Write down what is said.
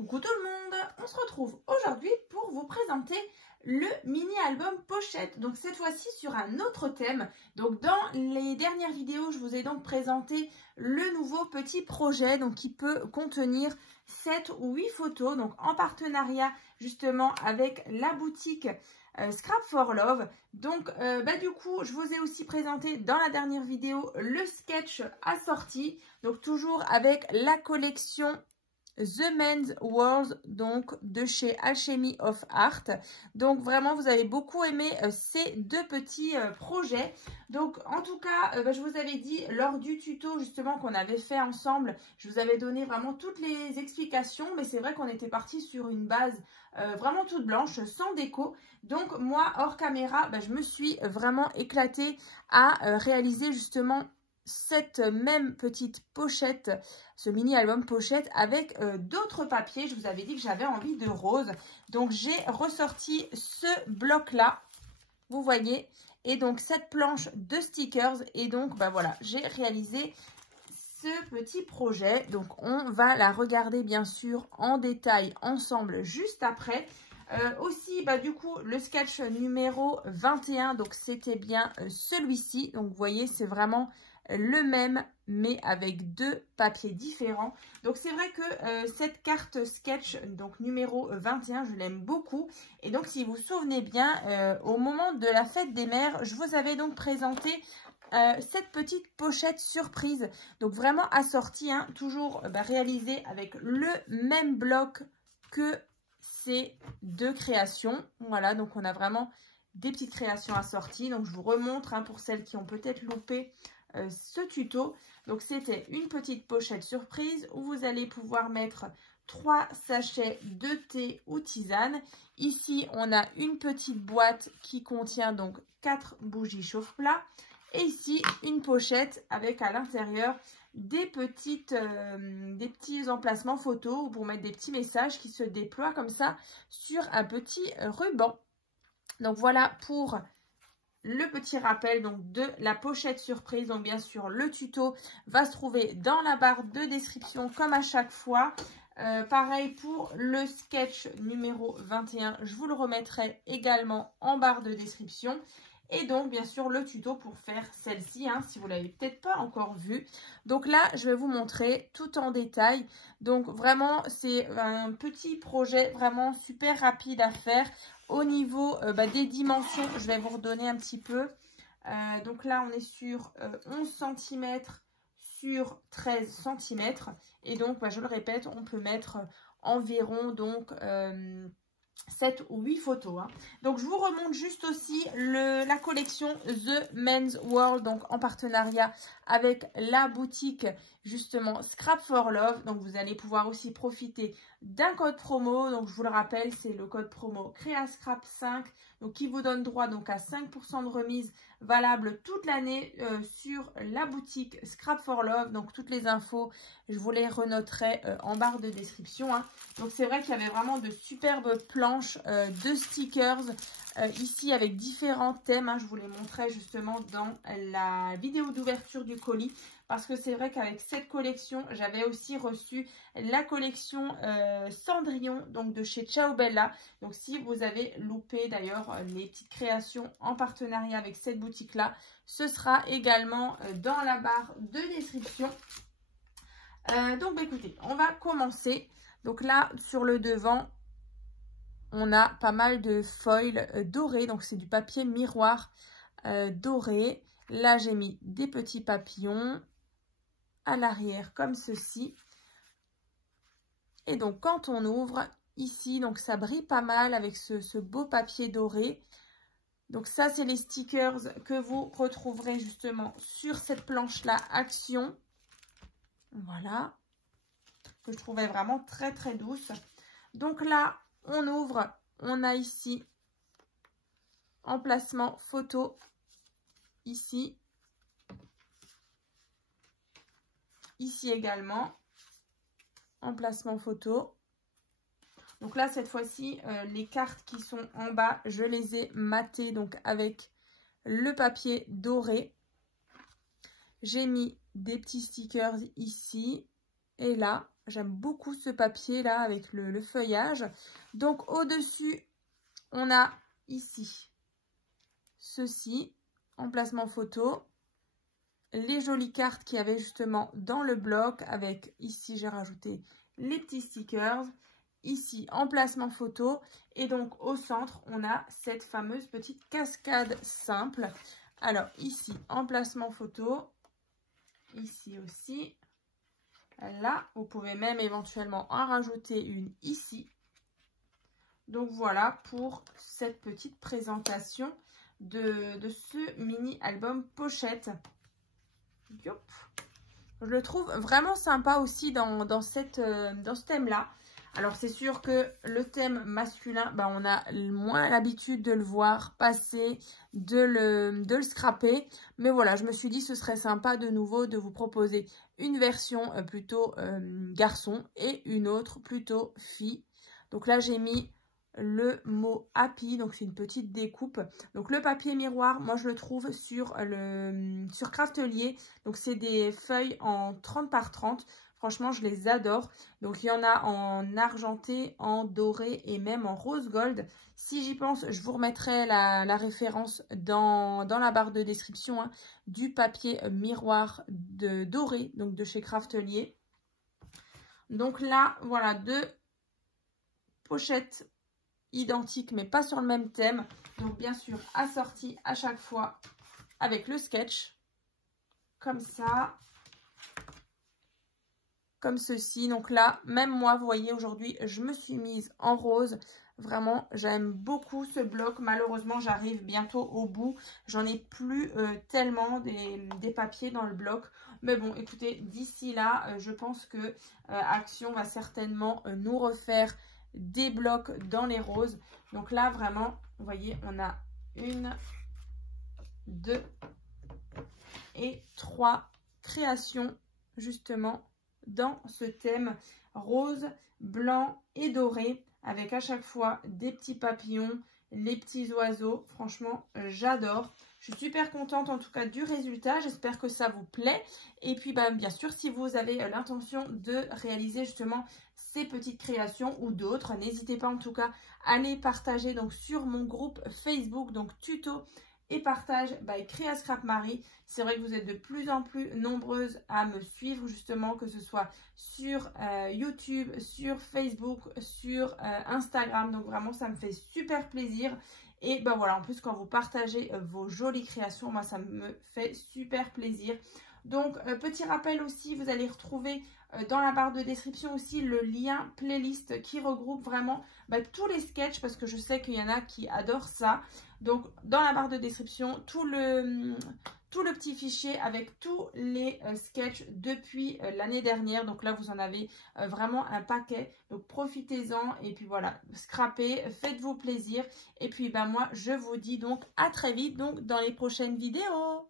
Coucou tout le monde, on se retrouve aujourd'hui pour vous présenter le mini-album pochette. Donc cette fois-ci sur un autre thème. Donc dans les dernières vidéos, je vous ai donc présenté le nouveau petit projet donc qui peut contenir 7 ou 8 photos. Donc en partenariat justement avec la boutique Scrap for Love. Donc du coup, je vous ai aussi présenté dans la dernière vidéo le sketch assorti. Donc toujours avec la collection The Men's World, donc de chez Alchemy of Art. Donc vraiment vous avez beaucoup aimé ces deux petits projets. Donc en tout cas je vous avais dit lors du tuto justement qu'on avait fait ensemble, je vous avais donné vraiment toutes les explications, mais c'est vrai qu'on était parti sur une base vraiment toute blanche, sans déco. Donc moi hors caméra, je me suis vraiment éclatée à réaliser justement cette même petite pochette, ce mini album pochette avec d'autres papiers. Je vous avais dit que j'avais envie de rose, donc j'ai ressorti ce bloc là, vous voyez, et donc cette planche de stickers. Et donc voilà, j'ai réalisé ce petit projet. Donc on va la regarder bien sûr en détail ensemble juste après. Aussi du coup le sketch numéro 21, donc c'était bien celui-ci. Donc vous voyez, c'est vraiment le même mais avec deux papiers différents. Donc c'est vrai que cette carte sketch donc numéro 21, je l'aime beaucoup. Et donc si vous vous souvenez bien, au moment de la fête des mères, je vous avais donc présenté cette petite pochette surprise, donc vraiment assortie, toujours réalisée avec le même bloc que ces deux créations. Voilà, donc on a vraiment des petites créations assorties. Donc je vous remontre pour celles qui ont peut-être loupé ce tuto. Donc c'était une petite pochette surprise où vous allez pouvoir mettre 3 sachets de thé ou tisane. Ici on a une petite boîte qui contient donc 4 bougies chauffe-plat. Et ici, une pochette avec à l'intérieur des petits emplacements photos pour mettre des petits messages qui se déploient comme ça sur un petit ruban. Donc voilà pour le petit rappel donc de la pochette surprise. Donc bien sûr, le tuto va se trouver dans la barre de description comme à chaque fois. Pareil pour le sketch numéro 21, je vous le remettrai également en barre de description. Et donc, bien sûr, le tuto pour faire celle-ci, si vous ne l'avez peut-être pas encore vu. Donc là, je vais vous montrer tout en détail. Donc vraiment, c'est un petit projet vraiment super rapide à faire. Au niveau des dimensions, je vais vous redonner un petit peu. Donc là, on est sur 11 cm sur 13 cm. Et donc, je le répète, on peut mettre environ donc 7 ou 8 photos. Donc je vous remonte juste aussi la collection The Men's World, donc en partenariat avec la boutique justement Scrap for Love. Donc vous allez pouvoir aussi profiter d'un code promo. Donc je vous le rappelle, c'est le code promo CréaScrap5, donc qui vous donne droit donc à 5% de remise valable toute l'année sur la boutique Scrap for Love. Donc toutes les infos, je vous les renoterai en barre de description. Donc c'est vrai qu'il y avait vraiment de superbes planches de stickers ici avec différents thèmes. Je vous les montrais justement dans la vidéo d'ouverture du colis. Parce que c'est vrai qu'avec cette collection, j'avais aussi reçu la collection Cendrillon, donc de chez Ciao Bella. Donc si vous avez loupé d'ailleurs les petites créations en partenariat avec cette boutique-là, ce sera également dans la barre de description. Donc écoutez, on va commencer. Donc là, sur le devant, on a pas mal de foil doré. Donc c'est du papier miroir doré. Là, j'ai mis des petits papillons à l'arrière comme ceci. Et donc quand on ouvre ici, donc ça brille pas mal avec ce beau papier doré. Donc ça, c'est les stickers que vous retrouverez justement sur cette planche là Action. Voilà, que je trouvais vraiment très très douce. Donc là, on ouvre, on a ici emplacement photo ici. Ici également, emplacement photo. Donc là, cette fois-ci, les cartes qui sont en bas, je les ai matées donc avec le papier doré. J'ai mis des petits stickers ici et là. j'aime beaucoup ce papier là avec le feuillage. Donc au-dessus, on a ici ceci, emplacement photo. Les jolies cartes qu'il y avait justement dans le bloc avec ici j'ai rajouté les petits stickers. Ici, emplacement photo. Et donc, au centre, on a cette fameuse petite cascade simple. Alors, ici, emplacement photo. Ici aussi. Là, vous pouvez même éventuellement en rajouter une ici. Donc, voilà pour cette petite présentation de ce mini album pochette. Yop. Je le trouve vraiment sympa aussi dans ce thème-là. Alors, c'est sûr que le thème masculin, bah, on a moins l'habitude de le voir passer, de le scraper. Mais voilà, je me suis dit ce serait sympa de nouveau de vous proposer une version plutôt garçon et une autre plutôt fille. Donc là, j'ai mis le mot happy, donc c'est une petite découpe. Donc le papier miroir, moi je le trouve sur Craftelier. Donc c'est des feuilles en 30 par 30. Franchement, je les adore. Donc, il y en a en argenté, en doré et même en rose gold. Si j'y pense, je vous remettrai la référence dans la barre de description hein, du papier miroir doré, donc de chez Craftelier. Donc là, voilà, deux pochettes identiques, mais pas sur le même thème. Donc, bien sûr, assorties à chaque fois avec le sketch. Comme ça. Comme ceci. Donc là, même moi, vous voyez, aujourd'hui, je me suis mise en rose. Vraiment, j'aime beaucoup ce bloc. Malheureusement, j'arrive bientôt au bout. J'en ai plus tellement des papiers dans le bloc. Mais bon, écoutez, d'ici là, je pense que Action va certainement nous refaire des blocs dans les roses. Donc là, vraiment, vous voyez, on a 1, 2 et 3 créations, justement, dans ce thème rose, blanc et doré avec à chaque fois des petits papillons, les petits oiseaux. Franchement, j'adore. Je suis super contente en tout cas du résultat. J'espère que ça vous plaît. Et puis, bah, bien sûr, si vous avez l'intention de réaliser justement ces petites créations ou d'autres, n'hésitez pas en tout cas à les partager donc, sur mon groupe Facebook, donc tuto et partage by Créa Scrap Marie. C'est vrai que vous êtes de plus en plus nombreuses à me suivre justement, que ce soit sur YouTube, sur Facebook, sur Instagram. Donc vraiment, ça me fait super plaisir. Et ben voilà, en plus quand vous partagez vos jolies créations, moi ça me fait super plaisir. Donc petit rappel aussi, vous allez retrouver dans la barre de description aussi le lien playlist qui regroupe vraiment tous les sketchs, parce que je sais qu'il y en a qui adorent ça. Donc dans la barre de description, tout le petit fichier avec tous les sketchs depuis l'année dernière. Donc là, vous en avez vraiment un paquet. Donc profitez-en et puis voilà, scrapez, faites-vous plaisir. Et puis ben moi, je vous dis donc à très vite donc dans les prochaines vidéos.